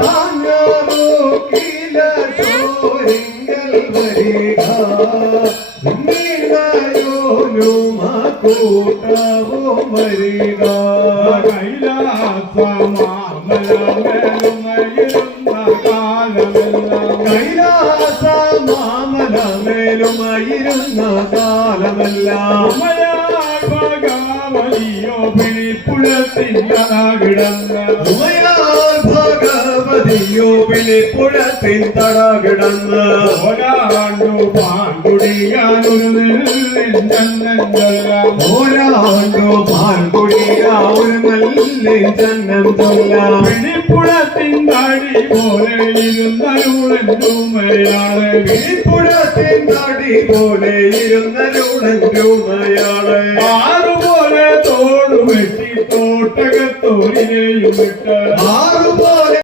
താങ്ങാറോക്കില ചോരിങ്കൽ വരിക നീളയോനുമ കൂട്ടവും വരിക ഭഗവതിയോ വിളിപ്പുഴത്തിൻ തടകിടന്ന് ഓരാണ്ടോ പാൽകുടിയ ഒരു നല്ല ജന്മം ചൊല്ലാം തടി പോലെ ഇരുന്നരുളെന്നുമയാളെ വിളിപ്പുഴത്തിൻ തടി പോലെ ഇരുന്നരുളൻ രൂപയാളെ ആറുപോലെ തോട് വെട്ടി തോട്ടകത്തോരിനെയും വിട്ട്. ആറുപോലെ